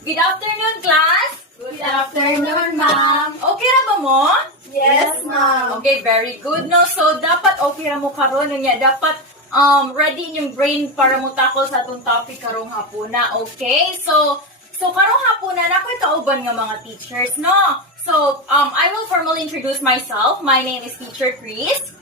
Good afternoon, class! Good afternoon, ma'am. Okay ra ba mo? Yes, ma'am. Okay, very good, no? So, dapat okay ra mo karon niya. Dapat ready yung brain para mo tackle sa atong topic karong hapuna. Okay? So karong hapuna na ako'y kauban nga mga teachers, no? So, I will formally introduce myself. My name is Teacher Chris.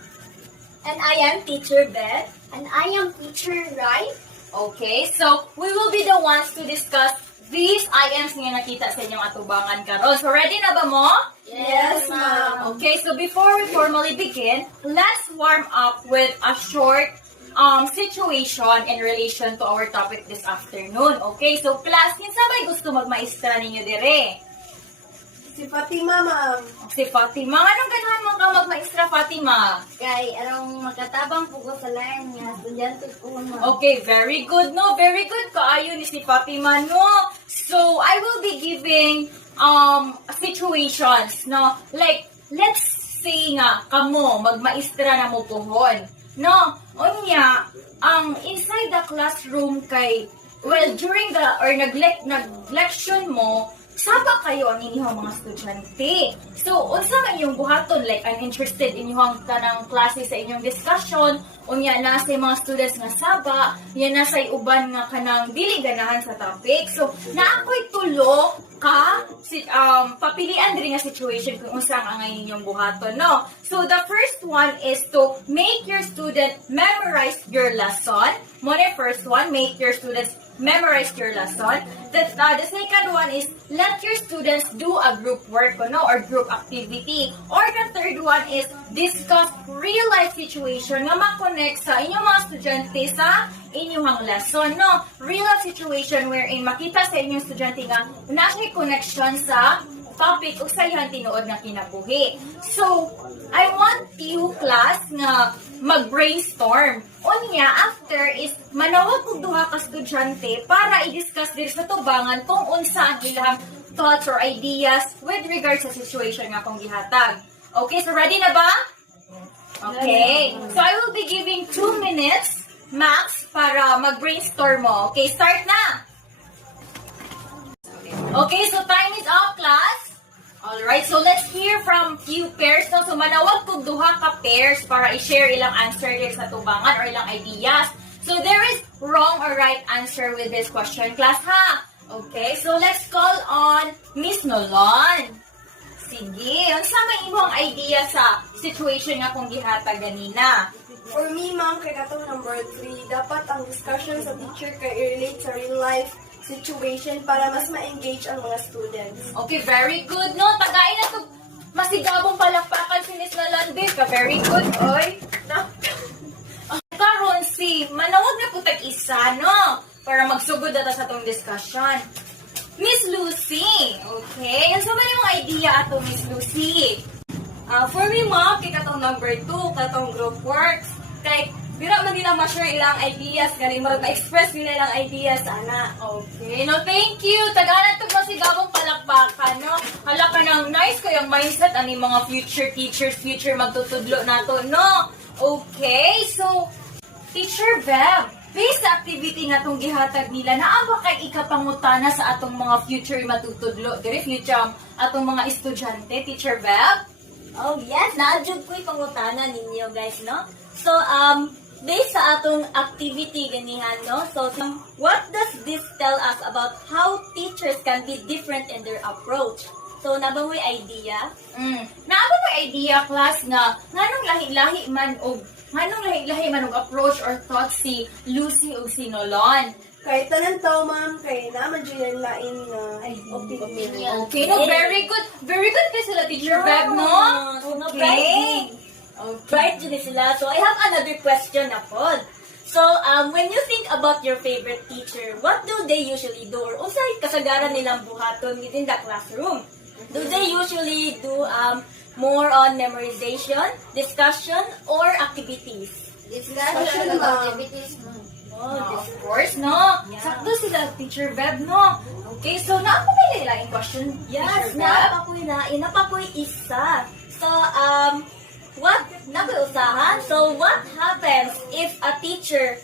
And I am Teacher Beth. And I am Teacher Rai. Okay, so we will be the ones to discuss these items nga nakita sa inyong atubangan karon. So ready na ba mo? Yes, ma'am. Okay, so before we formally begin, let's warm up with a short situation in relation to our topic this afternoon. Okay, so class, kinsa ba'y gusto magmaestra ninyo dire? Si Fatima, ma'am. Si Fatima. Anong ganahan mo ka magmaestra, Fatima? Kay, anong magkatabang po ko sa line nga, estudyante ko, ma'am. Okay, very good, no? Very good kaayo ni si Fatima, no? So, I will be giving situations, no? Like, let's say nga, kamo, magmaestra na mo pohon, no? Unya, inside the classroom kay, well, during the, or nag-lection mo, saba kayo ang inyong mga estudyante. So, unsa man yung buhaton, like, I'm interested in yung tanang klase sa inyong discussion, unya na sa mga students nga saba, yan na sa uban nga kanang dili ganahan sa topic. So, naakoy tulo ka, papilian din nga situation kung unsa ang inyong buhaton, no? So, the first one is to make your student memorize your lesson. Muna first one, make your students memorize your lesson. The second one is let your students do a group work, no, or group activity. Or the third one is discuss real life situation nga ma-connect sa inyong mga estudyante sa inyong lesson, no? Real life situation wherein makita sa inyong estudyante nga na siya connection sa topic o sa iyong tinuod na kinabuhi. So, I want you, class, nga mag-brainstorm. Unya, after is manawag kong duha ka estudyante para i-discuss din sa tubangan kung unsa ang ilang thoughts or ideas with regards sa situation nga kong gihatag. Okay, so ready na ba? Okay. So, I will be giving 2 minutes max para mag-brainstorm mo. Okay, start na! Okay, so time is up, class. Alright, so let's hear from few pairs. No? So manawag kong duha ka pairs para i-share ilang answer din sa tubangan or ilang ideas. So there is wrong or right answer with this question, class, ha? Okay, so let's call on Miss Nolon. Sige, unsa may imong idea sa situation nga kung gihatag ganina? For me, ma'am, kay katong number 3, dapat ang discussion sa teacher kay i-relate sa real life situation para mas ma-engage ang mga students. Okay, very good, no? Tagay na to. Masigabong palakpakan si Miss Lalande ka. Very good, oy. No? Karon si, manawag na po tag-isa, no? Para magsugod na sa itong discussion. Miss Lucy. Okay, ano ba yung idea ato, Miss Lucy? For me, ma'am, kay katong number 2, katong group works, kay bira man nila ma-share ilang ideas, galing ma-express nila ilang ideas, ana. Okay, no, thank you. Tagalan to masigabong palakpakan, no? Hala ka ng nice kayang mindset ani mga future teachers, future magtutudlo nato, no? Okay, so, Teacher Beb, based sa activity nga itong gihatag nila, naa ba kay ikapangutana sa atong mga future matutudlo, dire future atong mga estudyante, Teacher Beb? Oh, yes. Naadjud ko'y pangutana ninyo, guys, no? So, based sa atong activity ganihan, no? So, what does this tell us about how teachers can be different in their approach? So, nabangoy idea? Naa ba may idea, class, nga nganong lahi-lahi man og approach or thought si Lucy o si Nolon? Kay tanan tao, ma'am, kay naman dyan yung lain na opinion. Okay, no, very good. Very good kay sila, Teacher Beb, no? Okay. Bright yun sila. So, I have another question na pod. So, when you think about your favorite teacher, what do they usually do? Or unsay kasagaran nilang buhaton within the classroom? Do they usually do more on memorization, discussion, or activities? Discussion, ma'am. Of course, no? Yeah. Sakto sila, Teacher Beb, no? Okay, so naako may lain question, Yes, Teacher Beb? napakoy isa. So, nakiusahan. So, what happens if a teacher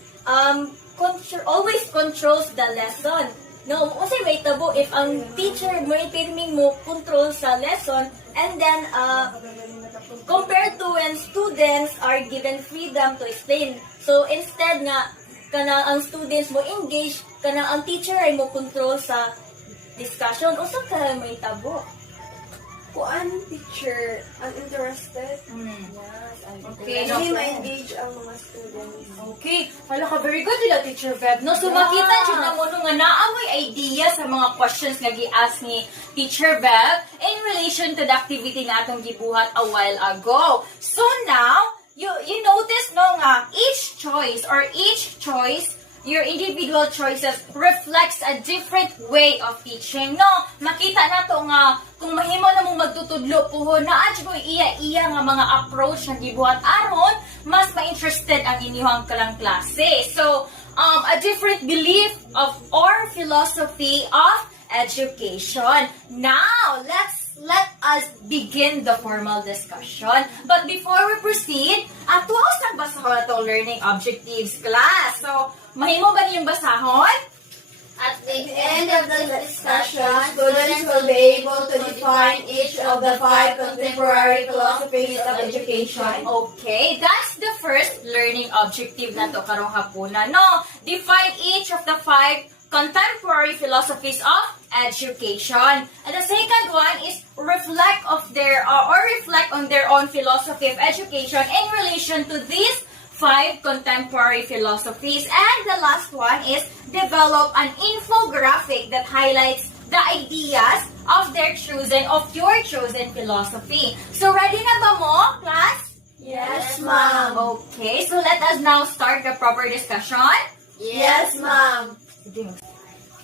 always controls the lesson? No, unsay may tabo if ang teacher mo pirming mo control sa lesson and then compared to when students are given freedom to explain. So instead nga kana ang students mo engage, kana ang teacher ay mo control sa discussion. Usa ka may tabo. Kuan teacher uninterested. Yes, Okay, no Hindi problem. ma-engage ang mga students. Okay. Hala ka, very good nila, Teacher Beb. No? So, makita siya na mo nga naamoy idea sa mga questions nga gi-ask ni Teacher Beb in relation to the activity nga atong gibuhat a while ago. So, now, you notice no nga, each choice, your individual choices reflects a different way of teaching, no? Makita na to nga, kung mahimo na mong magtutudlo puho, naa mo iya-iya nga mga approach nga gibuhat aron, mas ma-interested ang inyong kalang klase. So, a different belief of or philosophy of education. Now, let us begin the formal discussion. But before we proceed, tuos ang basahon itong learning objectives class. So, mahimo ba niyong basahon? At the end of the discussion, students will be able to define each of the 5 contemporary philosophies of education. Okay, that's the first learning objective na to karong hapuna, no? Define each of the 5 contemporary philosophies of education. And the second one is reflect on their own philosophy of education in relation to these 5 contemporary philosophies. And the last one is develop an infographic that highlights the ideas of your chosen philosophy. So ready na ba mo, class? Yes, ma'am. Okay, so let us now start the proper discussion. Yes, ma'am.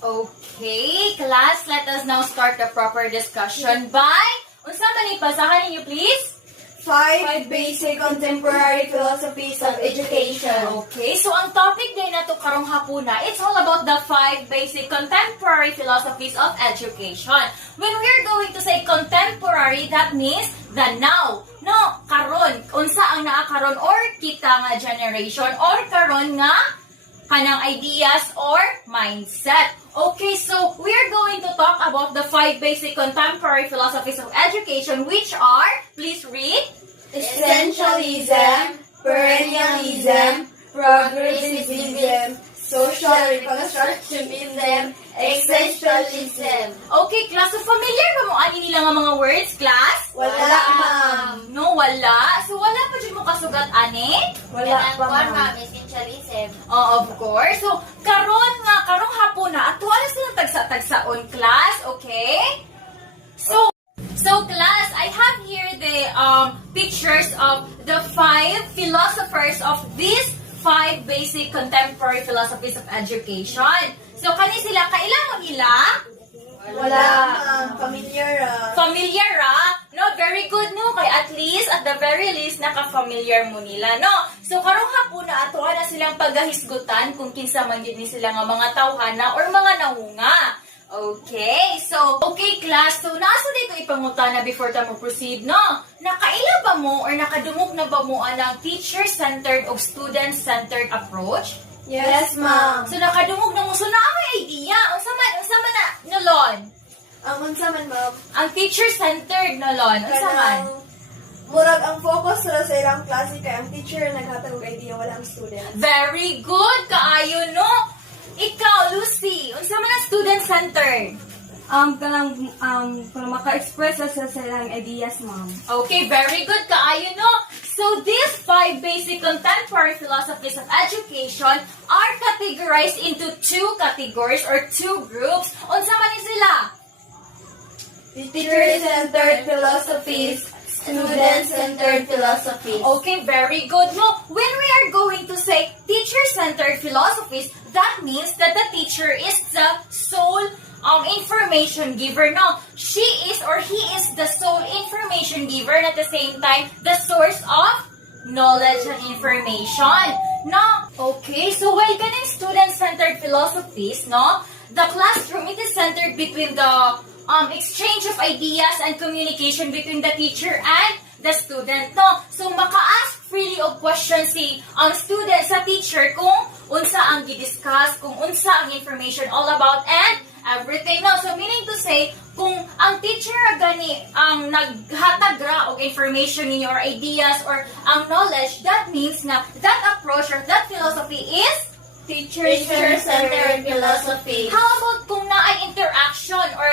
Okay, class, let us now start the proper discussion by, unsa man ipasahan ninyo please? 5 basic contemporary philosophies of education. Okay, so ang topic din na to karong hapuna, it's all about the 5 basic contemporary philosophies of education. When we're going to say contemporary, that means the now. No, karon, unsa ang naa karon or kita nga generation or karon nga kanang ideas or mindset. Okay, so we're going to talk about the 5 basic contemporary philosophies of education, which are, please read. Essentialism, perennialism, progressivism, social reconstructivism, existentialism. Okay, class, so familiar ba mo ani nila nga mga words, class? Wala, ma'am. No, wala. So wala pa dyan mo kasugat, ani? Wala pa, ma'am. essentialism. Oh, of course. So, karong hapon na, at wala silang tagsa-tagsaon, class, okay? So class, I have here the pictures of the 5 philosophers of these 5 basic contemporary philosophies of education. So, kani sila, kailan mo nila? Wala, ma'am. Familiar, Familiar, no? Very good, no? Kay at the very least, naka-familiar mo nila, no? So, karong hapon na ato na silang paggahisgutan kung kinsa man gid ni sila nga mga tawhana or mga nahunga. Okay, class. So, nasa dito ipangutana before ta mo proceed, no? Nakaila ba mo or nakadungog na ba mo ang teacher-centered o student-centered approach? Yes, ma'am. So, nakadungog na mo. So, may idea. Unsa man na, nalon? Ang unsa man, ma'am. Ang teacher-centered, nalon. Unsa man? Murag ang focus sa ilang klase kay ang teacher naghatag og idea, wala ang student. Very good, kaayo, no? Ikaw, Lucy, unsa man ang student-centered? Kanang maka-express sa silang ideas, ma'am. Okay, very good, kaayo, no? So, these 5 basic contemporary philosophies of education are categorized into 2 categories or 2 groups. Unsa man ni sila? Teacher-centered philosophies, student-centered philosophies. Okay, very good. No, when we are going to say teacher-centered philosophies, that means that the teacher is the sole information giver. No, she is or he is the sole information giver and at the same time, the source of knowledge and information. No, okay, so while ganing student-centered philosophies, no, the classroom, it is centered between the exchange of ideas and communication between the teacher and the student, no? So, maka-ask freely of questions si ang student sa teacher kung unsa ang gidiscuss, kung unsa ang information all about, and everything. No, so meaning to say, kung ang teacher gani ang naghatag ra og information ninyo or ideas or ang knowledge, that means na that approach or that philosophy is Teacher-centered philosophy. How about kung naay interaction or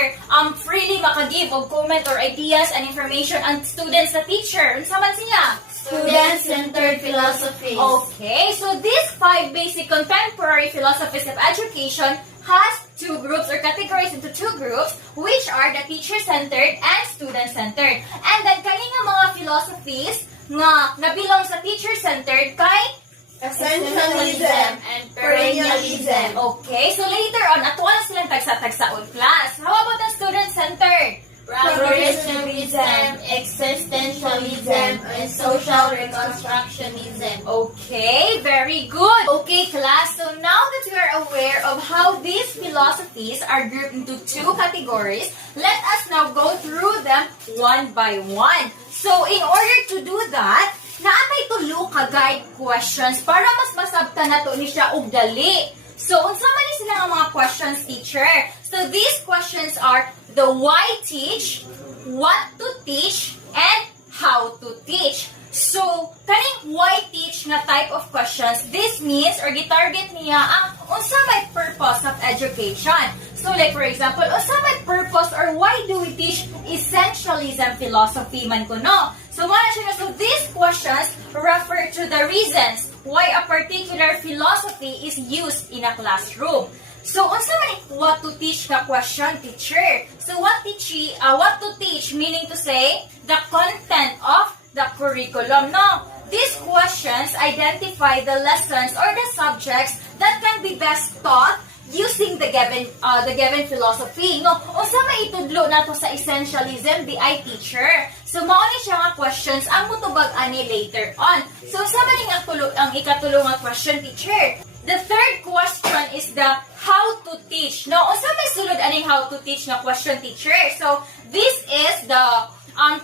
freely makagive og comment or ideas and information ang students sa teacher? Unsa man siya? Student-centered philosophy. Okay, so these 5 basic contemporary philosophies of education has 2 groups or categories into 2 groups, which are the teacher-centered and student-centered. And then kaning mga philosophies nga nabilong sa teacher-centered kay Essentialism and perennialism. okay, so later on, ato na silang tagsa-tagsaon class. How about the student-centered? Progressivism, existentialism, and social reconstructionism. Okay, very good. Okay, class. So now that we are aware of how these philosophies are grouped into 2 categories, let us now go through them one by one. So in order to do that, naatay tulo ka guide questions para mas masabta na to ni siya og dali. So unsa man ni sila nga mga questions, teacher? So these questions are the why teach, what to teach, and how to teach. So, kaning why teach nga type of questions, this means or gitarget niya ang unsa may purpose of education. So, like for example, unsa may purpose or why do we teach essentialism philosophy man kuno? So, so these questions refer to the reasons why a particular philosophy is used in a classroom. So, unsa man what to teach ka question, teacher? So, what to teach meaning to say the content of the curriculum. No, these questions identify the lessons or the subjects that can be best taught using the given philosophy. No, unsa may itudlo nato sa essentialism di ay teacher. So mao ni siya nga questions ang mutubag ani later on. So unsa man ang ikatulo nga question, teacher? The third question is the how to teach. No, unsa may sulod aning how to teach nga question, teacher? So this is the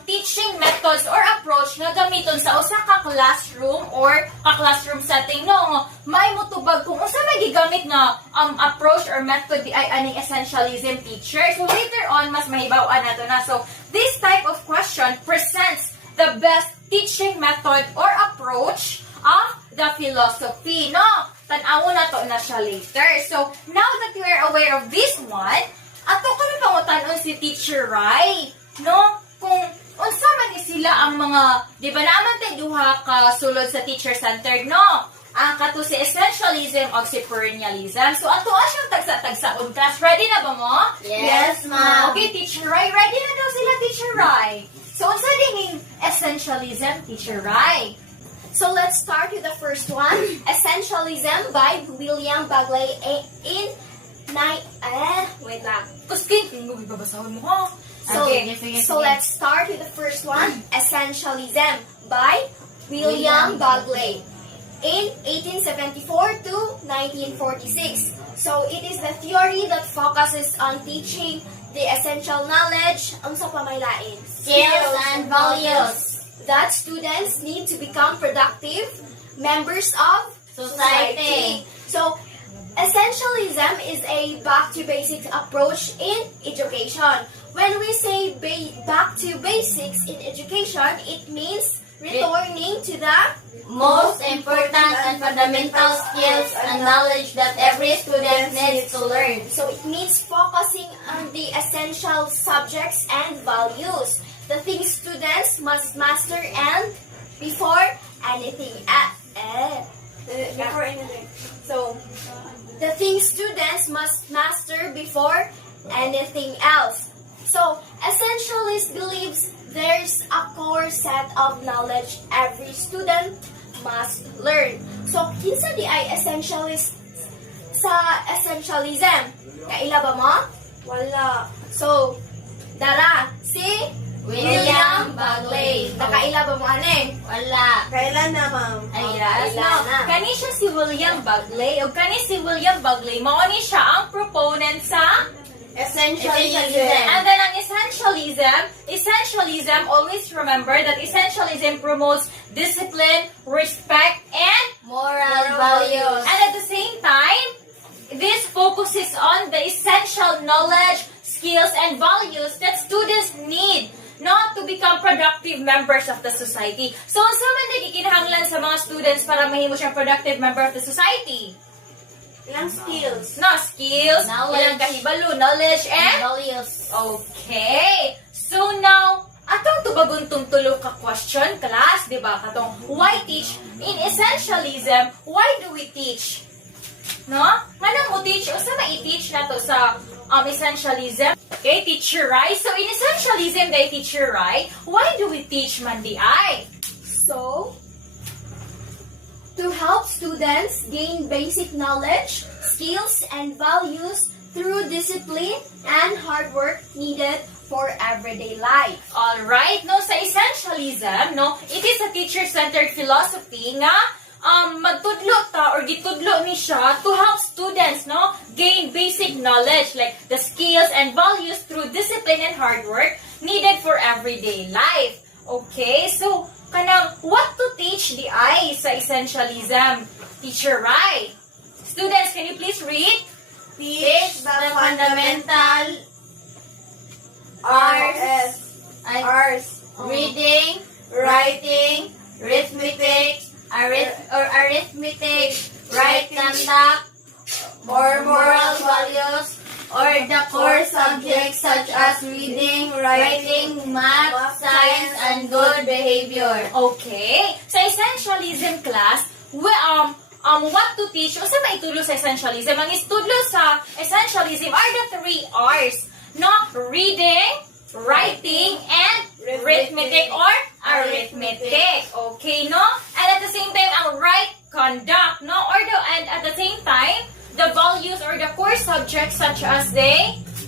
teaching methods or approach nga gamiton sa usa ka classroom or ka-classroom setting. No, may mutubag kung unsa may gigamit nga approach or method di ay aning essentialism, teacher. So later on mas mahibaw-an nato na. So this type of question presents the best teaching method or approach of the philosophy. No, tan-awon nato na siya later. So now that you are aware of this one, ato ko na pangutan-on si Teacher Rai. No, kung unsa man ni sila ang mga, di ba naman tayo duha ka sulod sa teacher-centered, no? Ang kato si essentialism o si perennialism. So, ato siyang tagsa-tagsaon class. Ready na ba mo? Yes, ma'am. Okay, Teacher Rai. Ready na daw sila, Teacher Rai. So, unsa din yung essentialism, Teacher Rai? So let's start with the first one, Essentialism by William Bagley in wait lang. Kuskin, kung babasahon mo, ha? So, Okay, so let's start with the first one, Essentialism by William Bagley in 1874 to 1946. So it is the theory that focuses on teaching the essential knowledge, unsa pa may lain? Skills and values. That students need to become productive members of Society. So, essentialism is a back to basics approach in education. When we say back to basics in education, it means returning to the Most important and fundamental skills and knowledge that every student needs to learn. So it means focusing on the essential subjects and values, the things students must master and before anything So the things students must master before anything else. So essentialist believes there's a core set of knowledge every student must learn. So kinsa di ay essentialist sa essentialism? Kaila ba mo? Wala. So, dara, si William Bagley. Nakaila ba mo aneng? Wala. Kailan na, ma'am? Ay, yes. Kailan No, na? kani siya si William Bagley. O kani si William Bagley, mao ni siya ang proponent sa Essentialism. And then ang essentialism, always remember that essentialism promotes discipline, respect, and Moral values. at the same time, this focuses on the essential knowledge, skills, and values that students need not to become productive members of the society. So, unsa man din ikinahanglan sa mga students para mahimo siyang productive member of the society? Ilang skills. No, skills, Knowledge. ilang kahibalo, knowledge, and Values. okay. So now, atong tubagon tong tulo ka question, class, di ba? Katong why teach? In essentialism, why do we teach? No? Manang mo teach? O sa ma-teach na to sa essentialism? Okay, teacher, right? So in essentialism, they teacher, right? Why do we teach man di ay? So, to help students gain basic knowledge, skills, and values through discipline and hard work needed for everyday life. Alright, no, sa essentialism, no, it is a teacher-centered philosophy nga magtudlo ta or gitudlo ni siya to help students, no, gain basic knowledge like the skills and values through discipline and hard work needed for everyday life. Okay, so kanang what to teach the I sa essentialism? Teacher, right? Students, can you please read? Teach the fundamental R's, reading, writing, arithmetic, right conduct, or moral values, or the core subjects such as reading, writing, math, science, and good behavior. Okay. Sa essentialism class, what to teach, o sa maitulo sa essentialism, ang istudlo sa essentialism are the 3 R's. No? Reading, writing, and arithmetic or arithmetic. Okay, no? And at the same time, ang right conduct, no? And at the same time, the values or the core subjects such as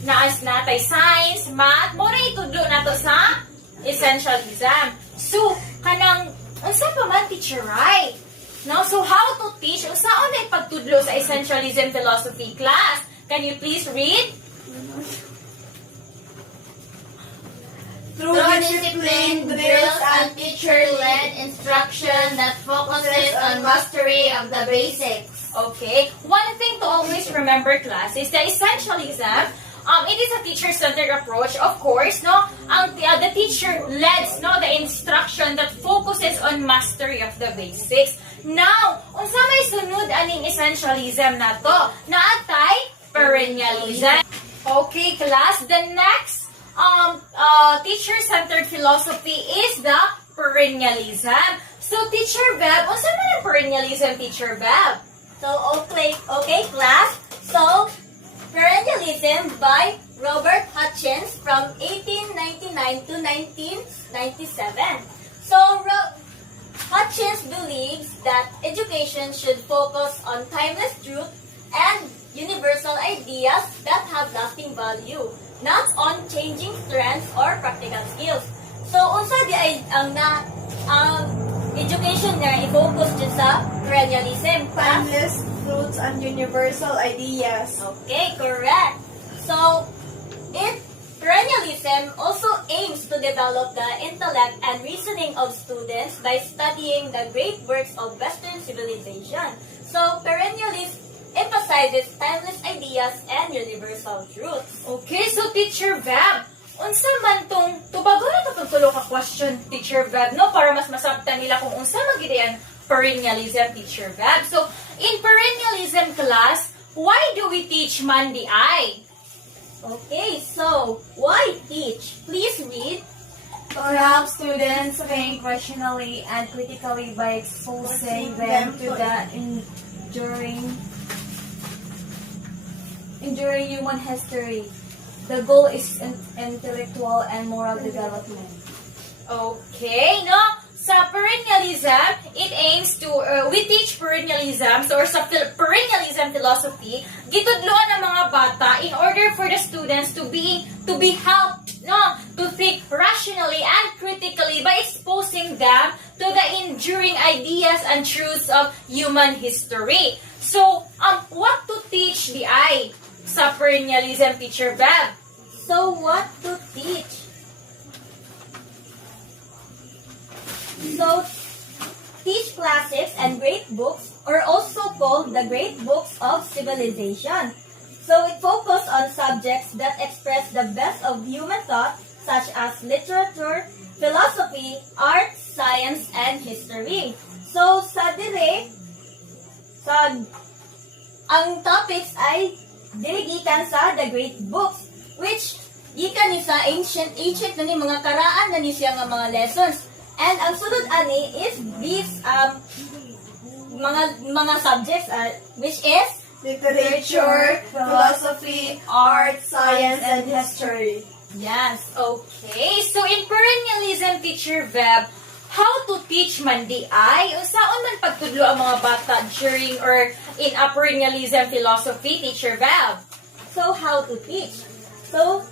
naas natay science, math, mo na itudlo na to sa essentialism. So, kanang, unsa pa man teacher, right? No? So, how to teach? Unsaon na ipagtudlo sa essentialism philosophy class? Can you please read? Through discipline, drills, and teacher-led instruction that focuses on mastery of the basics. Okay. One thing to always remember, class, is that essentialism, it is a teacher-centered approach, of course, no? The teacher leads, no, the instruction that focuses on mastery of the basics. Now, unsa may sunod aning essentialism na to? Naatay perennialism. Okay, class, the next teacher-centered philosophy is the perennialism. So, Teacher Beb, unsa man ang perennialism, Teacher Beb? So, okay, class. So, Perennialism by Robert Hutchins from 1899 to 1997. So, Hutchins believes that education should focus on timeless truth and universal ideas that have lasting value, not on changing trends or practical skills. So, unsa di ay ang education na i-focus dyan sa perennialism? Timeless truths and universal ideas. Okay, correct. So, perennialism also aims to develop the intellect and reasoning of students by studying the great works of Western civilization. So, perennialism emphasizes timeless ideas and universal truths. Okay, so Teacher Beb, unsa man tong tubago na to tulo ka question, Teacher Beb, no, para mas masabtan nila kung unsa magidi ang perennialism, Teacher Beb. So, in perennialism class, why do we teach man di ay? Okay, so why teach? Please read. To help students think rationally and critically by exposing them to the enduring human history. The goal is intellectual and moral development. Okay, no? Sa perennialism, it aims to, we teach perennialism, so, or sa perennialism philosophy, gitudloan ng mga bata in order for the students to be helped, no, to think rationally and critically by exposing them to the enduring ideas and truths of human history. So, what to teach di ay sa perennialism, Teacher Beb? So, what to teach? So, teach classics and great books or also called the Great Books of Civilization. So it focused on subjects that express the best of human thought, such as literature, philosophy, art, science, and history. So sa dire, ang topics ay dirigikan sa the Great Books, which gikan ni sa ancient na ni mga karaan na ni siya nga mga lessons. And ang sunod ani is these mga subjects which is Literature, philosophy, art, science, and history. yes. Okay, so in perennialism, Teacher Veb, how to teach man di ay? Saan man pagtudlo ang mga bata during or in a perennialism philosophy, Teacher Veb? So how to teach? So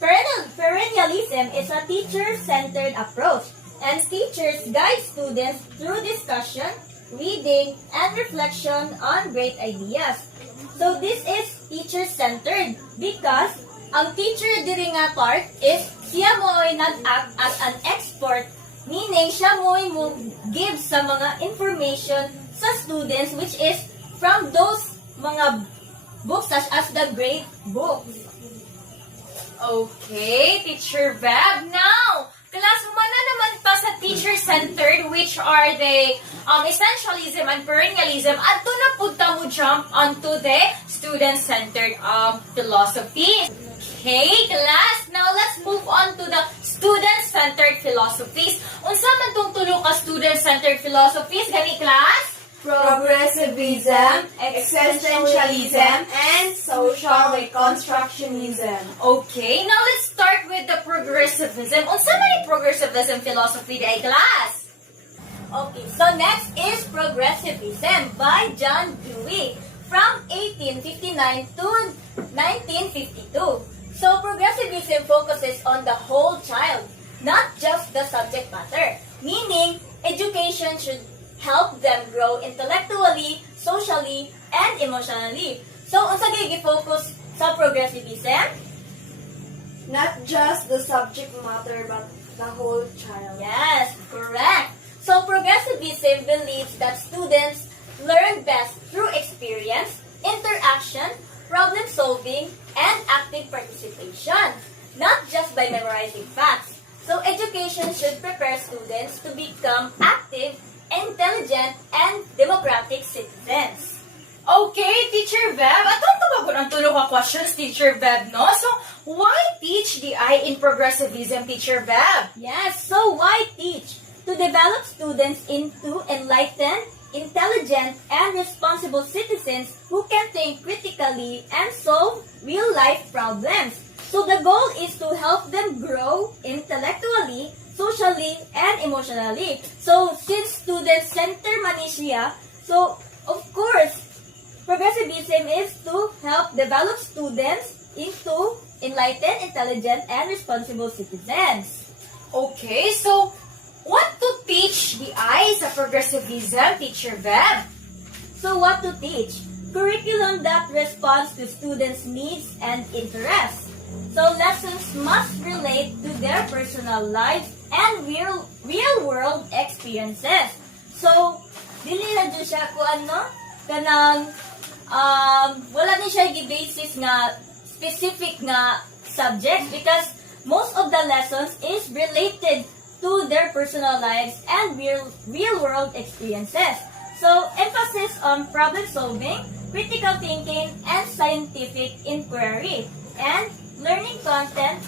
perennialism is a teacher-centered approach, and teachers guide students through discussion, reading, and reflection on great ideas. So this is teacher-centered because ang teacher diri nga part is siya mo ay nag-act as an expert, meaning siya mo ay mo give sa mga information sa students which is from those mga books such as the great books. Okay, Teacher Veb. Now, class, humana naman pa sa teacher-centered, which are the essentialism and perennialism. At to na punta mo jump onto the student-centered philosophy. Okay, class. Now, let's move on to the student-centered philosophies. Unsa man tong tulo ka student-centered philosophies, gani class? Progressivism, existentialism, and social reconstructionism. Okay, now let's start with the progressivism. Unsa man ni progressivism philosophy day class? Okay, so next is Progressivism by John Dewey from 1859 to 1952. So Progressivism focuses on the whole child, not just the subject matter, meaning education should help them grow intellectually, socially, and emotionally. So, unsa gyud gi-focus sa Progressivism? Not just the subject matter, but the whole child. Yes, correct. So Progressivism believes that students learn best through experience, interaction, problem solving, and active participation, not just by memorizing facts. So education should prepare students to become active, intelligent, and democratic citizens. Okay, Teacher Veb. Atong tumagon ang tulo ka questions, Teacher Veb, no? So, why teach the I in progressivism, Teacher Veb? Yes, so why teach? To develop students into enlightened, intelligent, and responsible citizens who can think critically and solve real-life problems. So the goal is to help them grow intellectually, socially, and emotionally. So since student-centered man is siya, so of course, progressivism is to help develop students into enlightened, intelligent, and responsible citizens. Okay, so, what to teach the I sa progressivism, Teacher Veb? So what to teach? Curriculum that responds to students' needs and interests. So lessons must relate to their personal lives and real-world experiences. So, dili na dyan siya kung ano, kanang, wala ni siya i-basis nga specific nga subjects because most of the lessons is related to their personal lives and real-world experiences. So, emphasis on problem solving, critical thinking, and scientific inquiry. And learning content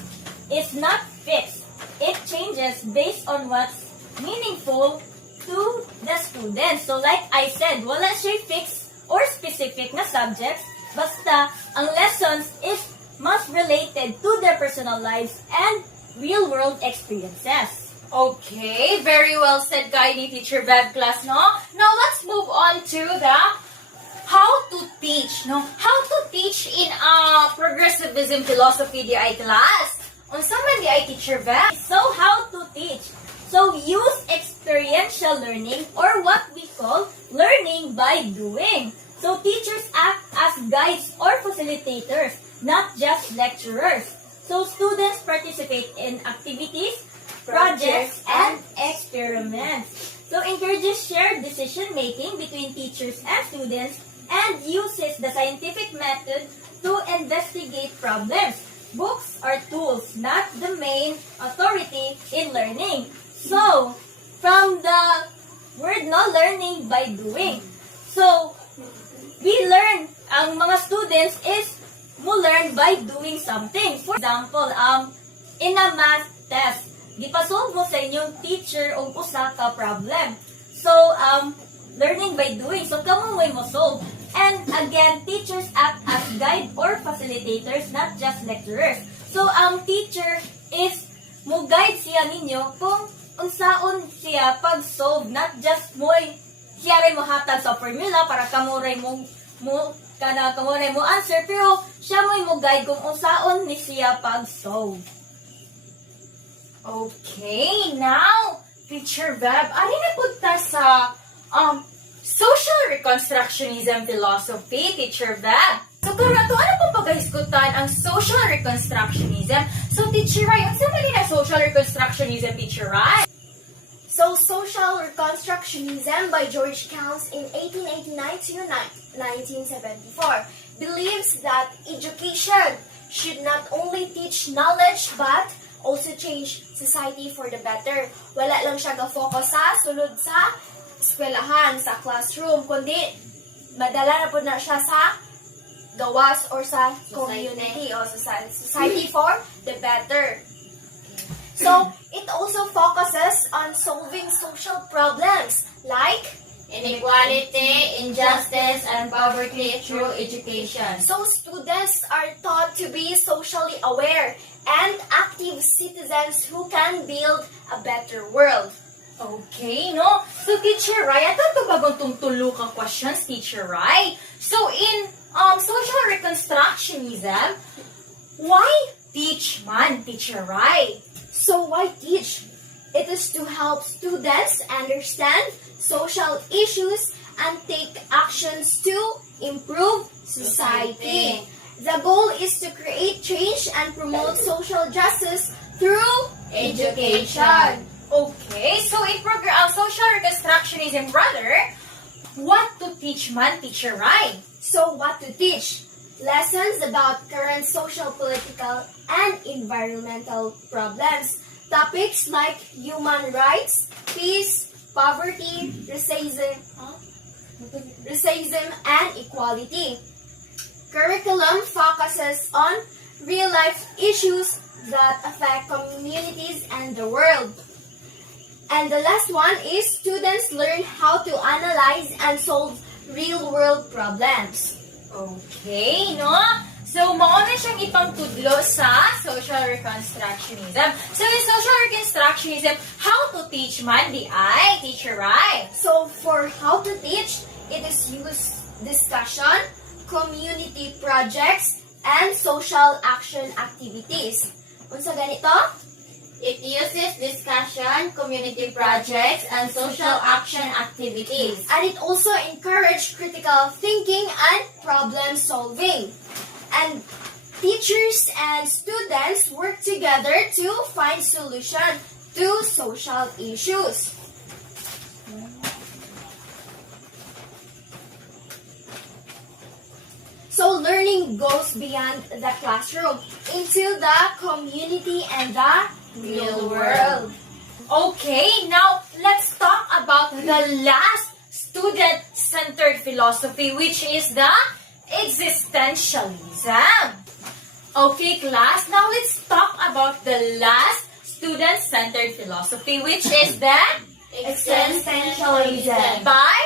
is not fixed. It changes based on what's meaningful to the students. So, like I said, wala siya fixed or specific na subjects. Basta, ang lessons is must related to their personal lives and real-world experiences. Okay, very well said, Kaini, Teacher Veb class, no? Now, let's move on to the how to teach, no? How to teach in a progressivism philosophy di ay class. Unsa man di ay, Teacher Veb? So, how to teach? So, use experiential learning or what we call learning by doing. So, teachers act as guides or facilitators, not just lecturers. So, students participate in activities, projects, and experiments. So, encourages shared decision-making between teachers teachers and students and uses the scientific method to investigate problems. Books are tools, not the main authority in learning. So, from the word no, learning by doing. So, we learn, ang mga students is mo learn by doing something. For example, in a math test, gipasolve mo sa inyong teacher og usa ka problem. So, learning by doing. So, kamo mo solve. And again, teachers act as guide or facilitators, not just lecturers. So, ang teacher is mo guide siya ninyo kung unsaon siya pag-solve, not just siya rin mo hatag sa formula para kamuray mo answer, pero siya mo guide kung unsaon ni siya pag-solve. Okay, now, Teacher Beb, ari na punta sa social reconstructionism philosophy, Teacher Beb. So, karato, ano pong pagkahisgutan ang social reconstructionism? So, Teacher Rai, ang sama na social reconstructionism, Teacher Rai? So, social reconstructionism by George Counts in 1889 to 1974 believes that education should not only teach knowledge but also change society for the better. Wala lang siya ga-focus sa sulod sa eskwelahan, sa classroom, kundi madala na po na siya sa gawas or sa community o sa society for the better. So, it also focuses on solving social problems like Inequality, injustice, and poverty through education. so students are taught to be socially aware and active citizens who can build a better world. Okay, no? So, Teacher Rai, ato ito bagong tulo ka questions, Teacher Rai. So, in social reconstructionism, why teach man, Teacher Rai? So why teach? It is to help students understand social issues and take actions to improve society. The goal is to create change and promote social justice through education. Okay, so in social reconstructionism, brother, what to teach man, Teacher Rai? So what to teach? Lessons about current social, political, and environmental problems. Topics like human rights, peace, poverty, racism, and equality. Curriculum focuses on real-life issues that affect communities and the world. And the last one is students learn how to analyze and solve real-world problems. Okay, no? So, mauna siyang ipangtudlo sa social reconstructionism. So, in social reconstructionism, how to teach man di ay, Teacher Rai? So for how to teach, it is used discussion, community projects, and social action activities. Unsa ganito? It uses discussion, community projects, and social action activities. And it also encourages critical thinking and problem solving. And teachers and students work together to find solution to social issues. So learning goes beyond the classroom into the community and the real world. Okay, now let's talk about the last student-centered philosophy, which is the existentialism. Okay, class, now let's talk about the last student-centered philosophy, which is the Existentialism. by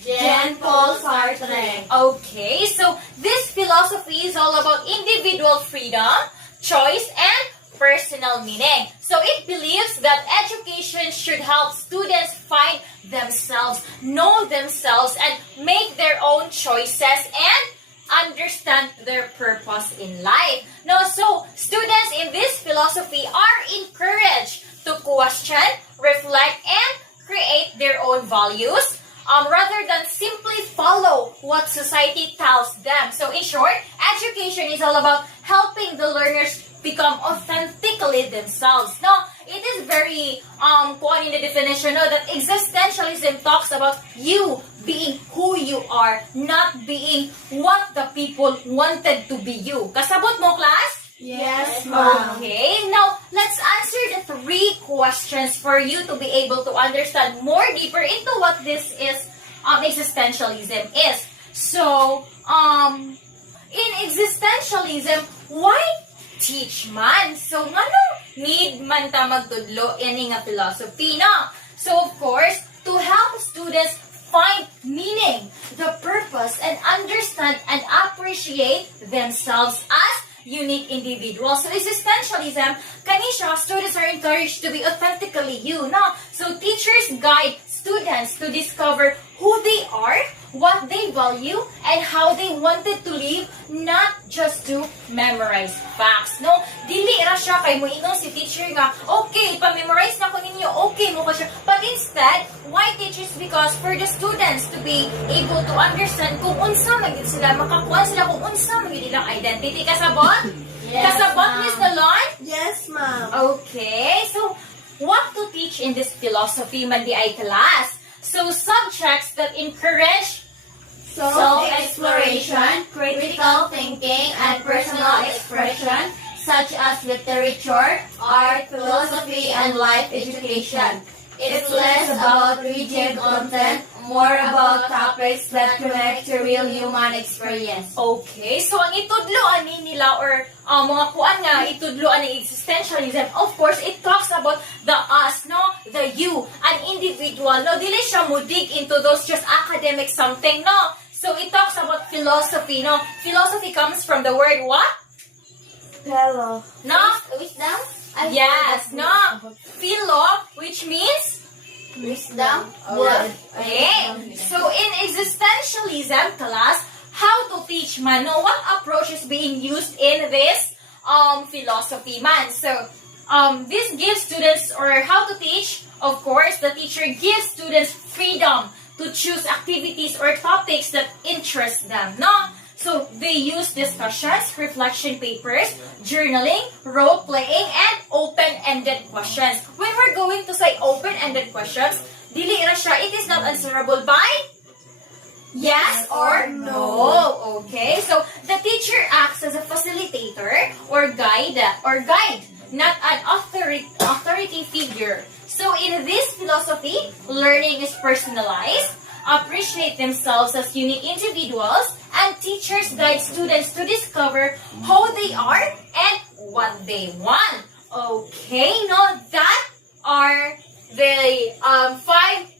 Jean-Paul Sartre. Okay, so this philosophy is all about individual freedom, choice, and personal meaning. So it believes that education should help students find themselves, know themselves, and make their own choices and understand their purpose in life. Now, so students in this philosophy are encouraged to question, reflect, and create their own values, rather than simply follow what society tells them. So in short, education is all about helping the learners become authentically themselves. Now, it is very kuan in the definition, no, that existentialism talks about you being who you are, not being what the people wanted to be you. Kasabot mo, class? Yes, Okay, now let's answer the 3 questions for you to be able to understand more deeper into what this is existentialism is. So, in existentialism, why teach man? So, ngano need man ta magtudlo ini nga philosophy, no? So, of course, to help students find meaning, the purpose, and understand and appreciate themselves as unique individuals. So, existentialism, kanisha, students are encouraged to be authentically you, no? So, teachers guide students to discover who they are, what they value, and how they wanted to live, not just to memorize facts, no? Dili ra siya kay mo ingon si teacher nga, okay, pa-memorize na ko ninyo, okay mo ka siya. But instead, why teachers? Because for the students to be able to understand kung unsa man gyud sila, makakuha sila kung unsa man gyud ilang identity. Kasabot? Yes, Kasabot, ma'am. Miss Dalon? Yes, ma'am. Okay, so what to teach in this philosophy man di ay class? So subjects that encourage Self-exploration, critical thinking, and personal expression, such as literature, art, philosophy, and life education. It's less about rigid content, more about topics that connect to real human experience. Okay, so ang itudloan ni nila or mga kuan nga itudloan ni existentialism, of course, it talks about the us, no? The you, an individual, no? Dili siya mo dig into those just academic something, no? So it talks about philosophy, no? Philosophy comes from the word what? Hello. No? Wisdom? Yes, no? Philo, which means? Wisdom? Okay. So in existentialism class, how to teach man? No, what approach is being used in this philosophy man? So this gives students, or how to teach, of course, the teacher gives students freedom to choose activities or topics that interest them, no? So they use discussions, reflection papers, journaling, role-playing, and open-ended questions. When we're going to say open-ended questions, dili ra siya, it is not answerable by yes or no. Okay, so the teacher acts as a facilitator or guide, not an authority figure. So in this philosophy, learning is personalized, appreciate themselves as unique individuals, and teachers guide students to discover how they are and what they want. Okay, no, that are the 5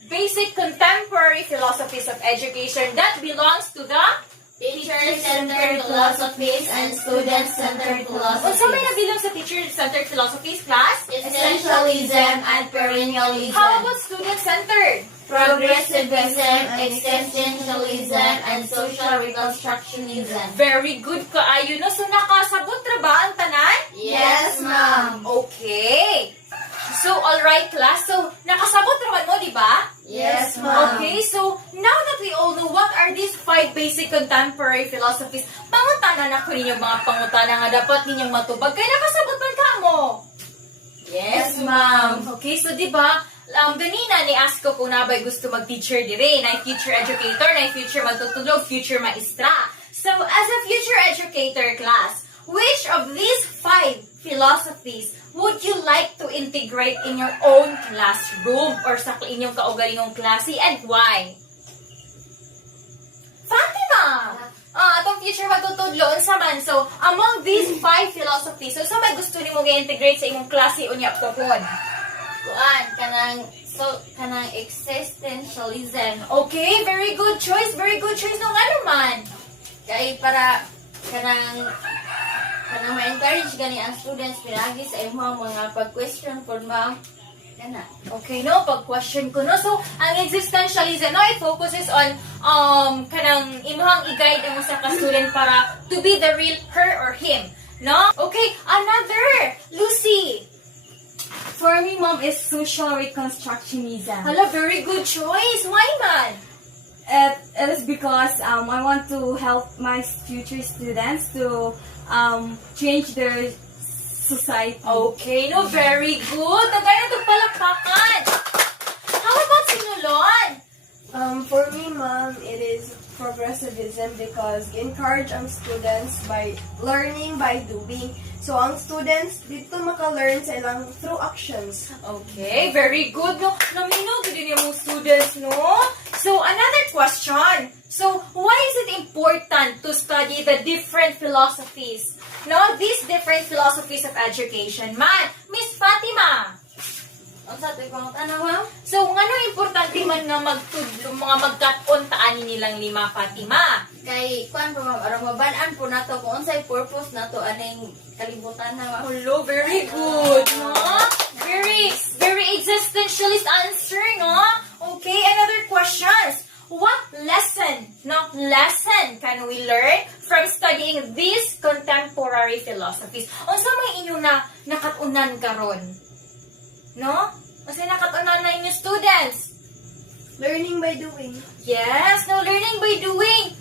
basic contemporary philosophies of education that belongs to the Teacher-centered philosophies and student-centered Unsa may philosophies. nabilang sa teacher-centered philosophies, class? Essentialism and perennialism. How about student-centered? Progressivism, existentialism, and social reconstructionism. Very good kaayo, no? So nakasabot ra ba ang tanan? Yes, ma'am. Okay. So, alright class. So, nakasabot naman mo, di ba? Yes, ma'am. Okay, so, now that we all know what are these 5 basic contemporary philosophies, pangutanan na ko ninyo mga pangutanan nga dapat ninyong matubag. Kaya nakasabot man ka mo. Yes, ma'am. Okay, so di ba, ganina ni ask ko kung nabay gusto mag-teacher dire, na future educator, na future magtutulog, future maestra. So, as a future educator class, which of these 5 philosophies would you like to integrate in your own classroom or sa inyong kaugalingong klase, and why? Fatima! Atong future magtutudlo unsa man. So, among these 5 philosophies, so may gusto nimo ga-integrate sa imong klase unya popon? Kanang existentialism. Okay, very good choice. Very good choice nung ano man. Kay para kanang ma-encourage gani ang students pinagi sa imong mga pag-question for ma'am. Kana. Okay, no? Pag-question ko, no? So, ang existentialism, no? It focuses on, kanang imuhang i-guide mo sa ka-student para to be the real her or him, no? Okay, another! Lucy! For me, mom, is social reconstructionism. Hala, very good choice. Why man? It is because I want to help my future students to change their society. Okay, no, very good. Tagay na itong palakpakan. How about sinulon? For me, ma'am, it is progressivism because encourage ang students by learning by doing. So, ang students, dito maka-learn sa ilang through actions. Okay, very good. No, naminaw din yung mga students, no? So, another question. So, why is it important to study the different philosophies? No, these different philosophies of education. Man, Miss Fatima. Ang sa ito yung tanong, ma'am? So, ano importante man nga mga magkat-on taan nilang lima, Fatima? Kay, kuan po ma'am, arang mabanaan po nato kung unsay purpose nato aning kalibutan na ma'am. Hello, very good, no? Very existentialist answer, no? Okay, another questions. What lesson can we learn from studying these contemporary philosophies? Unsa may inyo na nakatunan karon? No? Kasi nakatunan na inyo students. Learning by doing. Yes, no, learning by doing.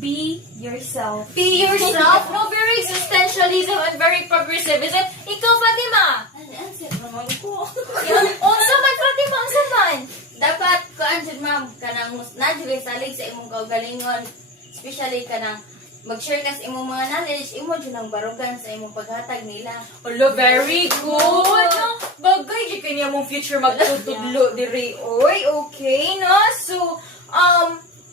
Be yourself. Be yourself. No, very existentialism and very progressivism. Ikaw, Fatima. Ano, answer naman ko. Unsa man, Fatima? Unsa man? Dapat, kuan jud ma'am, kanang na-jury salig sa imong kaugalingon. Especially kanang mag-share ka sa imong mga knowledge, imo jud ang barugan sa imong paghatag nila. Hello, very good. No? Bagay, di kanya mong future magtutudlo diri. Oy, okay, no? So,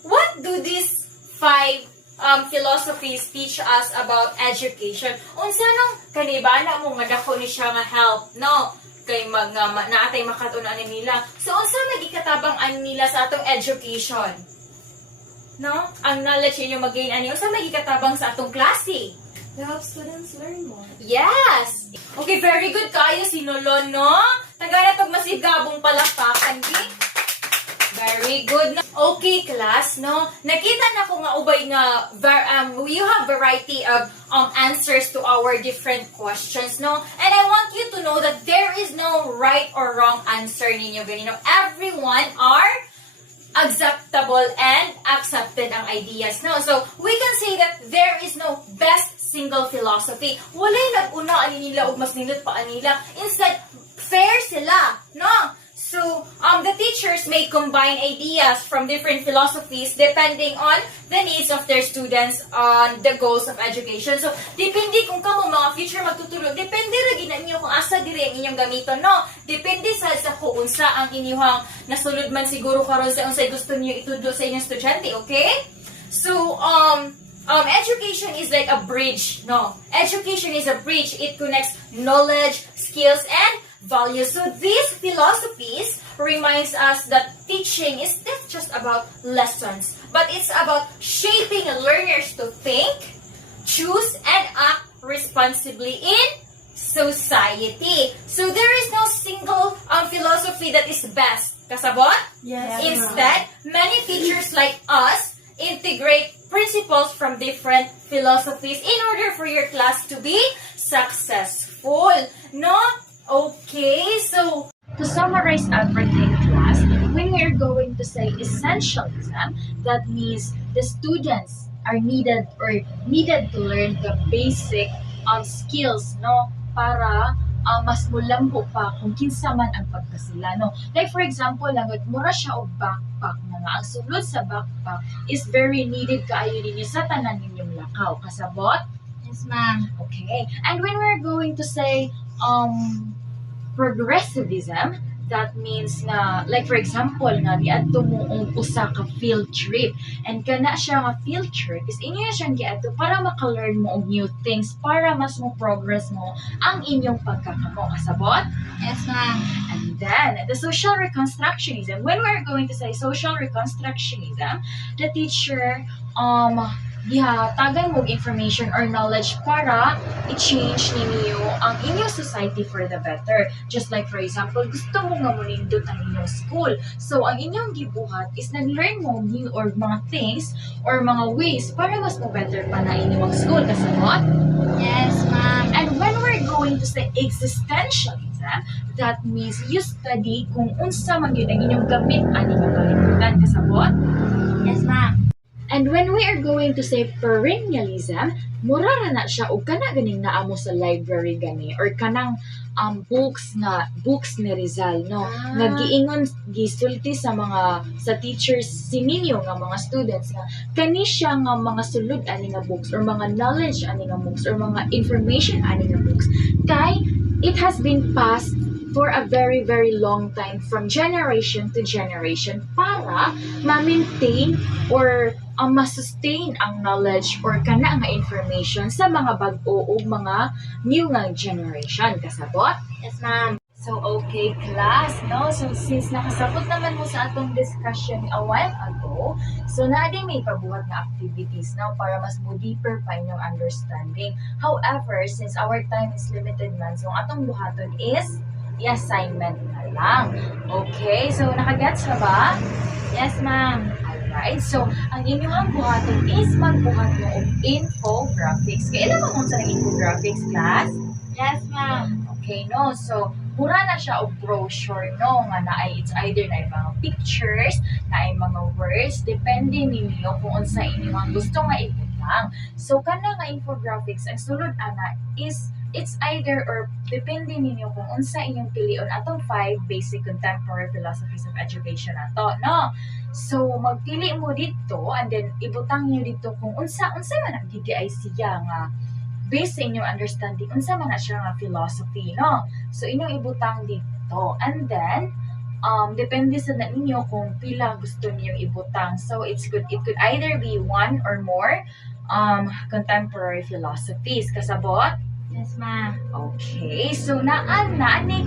what do these 5 philosophies teach us about education? Unsa nang kanibana mo nga dako ni siya nga help, no? Kay naatay makatunan nila. So, unsa magikatabang an nila sa atong education? No? Ang knowledge inyo mag-gain ani, unsa magikatabang sa atong klase? To help students learn more. Yes! Okay, very good kayo, Sinulon, no? Tagara pag masigabong palakpakan, di? Very good. Okay, class, no? Nakita na ko nga ubay nga you have variety of answers to our different questions, no? And I want you to know that there is no right or wrong answer ninyo, ganino. Everyone are acceptable and accepted ang ideas, no? So, we can say that there is no best single philosophy. Walay nag-una ani nila ug mas nindot pa nila. Instead, fair sila, no? So, the teachers may combine ideas from different philosophies depending on the needs of their students on the goals of education. So, depende kung kamo mga future magtutulog, depende ra gid ninyo kung asa dire ang inyong gamiton, no? Depende sa kung unsa ang inyong nasulod man siguro karon sa unsay gusto niyo itudlo sa inyong estudyante, okay? So, education is like a bridge, no? Education is a bridge. It connects knowledge, skills, and values. So these philosophies reminds us that teaching is not just about lessons, but it's about shaping learners to think, choose, and act responsibly in society. So there is no single philosophy that is best. Kasabot? Yes. Instead, many teachers like us integrate principles from different philosophies in order for your class to be successful. No? Okay, so to summarize everything, class, when we're going to say essentialism, that means the students are needed to learn the basic skills, no, para mas mulambo pa kung kinsa man ang pagkasila, no. Like for example, langot mura siya og backpack na nga. Ang sulod sa backpack is very needed kaayo ninyo sa tanan ninyong lakaw. Kasabot? Yes, ma'am. Okay. And when we're going to say progressivism, that means na, like for example, nga giadto mo ang usa ka field trip. And kana siya nga field trip is inyo siyang giadto para maka-learn mo og new things, para mas mo progress mo ang inyong pagkakamo. Kasabot? Yes, ma'am. And then, the social reconstructionism. When we're going to say social reconstructionism, the teacher, tagan mo information or knowledge para i-change ninyo ang inyong society for the better. Just like, for example, gusto mo nga munindot ang inyong school. So, ang inyong gibuhat is nag-learn mo new or mga things or mga ways para mas mo better pa na inyong school. Kasabot? Yes, ma'am. And when we're going to say existentialism, that means you study kung unsa man yun ang inyong gamit ang inyong kalibutan. Kasabot? Yes, ma'am. And when we are going to say perennialism, mura ra na siya og kana ganing naa mo sa library gani or kanang books ni Rizal no nga giingon gisulti sa teachers sininyo nga mga students nga kani siya nga mga sulod ani nga books or mga knowledge ani nga books or mga information ani nga books kay it has been passed for a very, very long time from generation to generation para ma-maintain or ma-sustain ang knowledge or kana nga information sa mga bag-o o mga new nga generation. Kasabot? Yes, ma'am. So, okay, class, no? So, since nakasabot naman mo sa atong discussion a while ago, so natin may pabuhat na activities now para mas mo deeper pa inyong understanding. However, since our time is limited man, so ang atong buhaton is i-assignment na lang. Okay, so nakagets na ba? Yes, ma'am. Alright, so ang inyong buhaton is magbuhat mo og infographics. Kailan mo kung sa infographics, class? Yes, ma'am. Okay, no? So, mura na siya og brochure, no? Nga it's either na mga pictures, na mga words, depende ninyo kung unsa inyong gusto nga ibutang. So, kana nga infographics, ang sulod ana is it's either or depende ninyo kung unsa inyong pilion atong 5 basic contemporary philosophies of education ato, no? So, magpili mo dito and then ibutang niyo dito kung unsa man ang DDI siya nga based sa inyong understanding unsa man na siya nga philosophy, no? So, inyong ibutang dito. And then, depende sa na ninyo kung pila gusto niyo ibutang. So, it could either be one or more contemporary philosophies. Kasabot? Yes, ma'am. Okay, so naan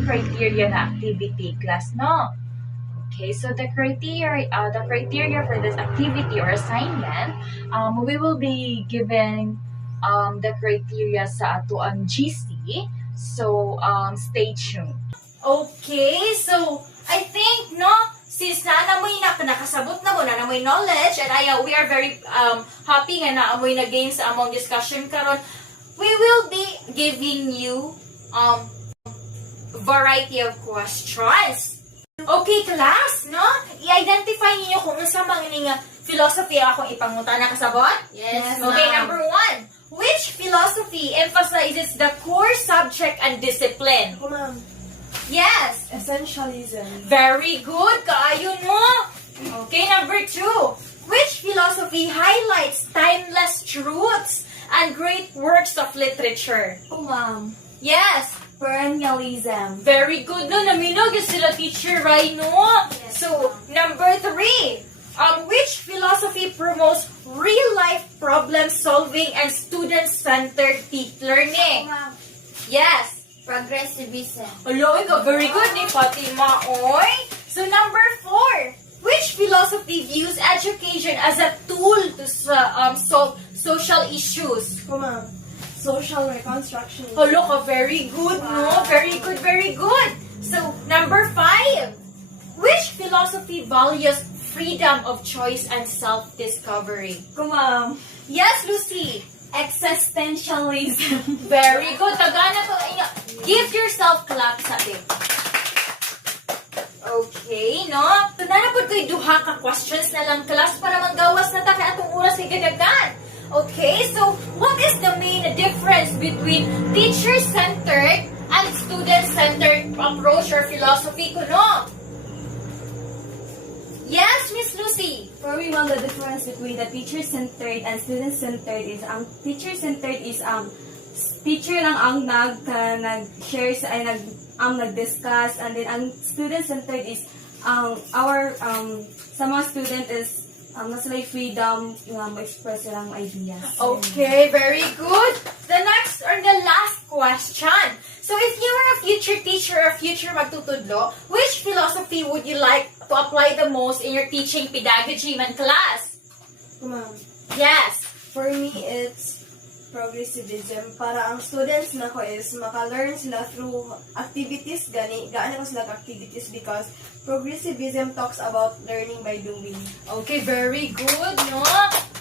criteria na activity class, no? Okay, so the criteria for this activity or assignment, we will be given the criteria sa ato ang GC. So, stay tuned. Okay, so I think, no, since naamoy nakasabot na mo, naamoy knowledge, and we are very happy nga naamoy na gain sa among discussion karon. We will be giving you variety of questions. Okay, class, no? I-identify niyo kung unsa mga nga philosophy akong ipanguta na kasabot? Yes, Okay, ma'am. number 1. Which philosophy emphasizes the core subject and discipline? Ako, ma'am. Yes. Essentialism. Very good. Kaayon mo. Okay, number 2. Which philosophy highlights timeless truths and great works of literature? Oh, ma'am. Yes. Perennialism. Very good. No, naminog yung sila teacher, right, no? So, number 3. Which philosophy promotes real-life problem-solving and student-centered learning? Yes. Progressivism. Hello, very good ni Fatima, oy. So, number 4. Which philosophy views education as a tool to solve social issues? Ako, ma'am. Social reconstruction. Hello ka, very good, no? Very good, very good. So, number 5. Which philosophy values freedom of choice and self-discovery? Ko, ma'am. Yes, Lucy. Existentialism. Very good. Tagana ko. Give yourself clap sa atin. Okay, no? So, nanapod ko'y duha ka questions na lang, class, para manggawas na ta ka atong oras kay gadagan. Okay, so what is the main difference between teacher-centered and student-centered approach or philosophy ko, no? Yes, Miss Lucy. For me, ma'am, the difference between the teacher-centered and student-centered is teacher-centered is teacher lang ang nag-share nag-discuss, and then ang student-centered is our sa mga student is mas like freedom ma-express silang ideas. Okay, very good. The next or the last question. So if you were a future teacher or future magtutudlo, which philosophy would you like to apply the most in your teaching pedagogy man class? Ako, ma'am. Yes. For me, it's progressivism. Para ang students na ko is maka-learn sila through activities, gaano ko sila activities because progressivism talks about learning by doing. Okay, very good, no?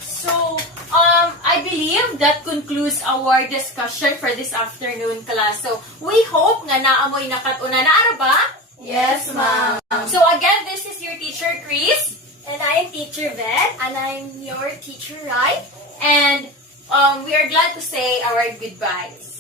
So, I believe that concludes our discussion for this afternoon class. So, we hope nga naamoy nakatuna na ba? Yes, ma'am. So again, this is your teacher, Chris. And I am Teacher Beth. And I'm your teacher, Rai. And we are glad to say our goodbyes.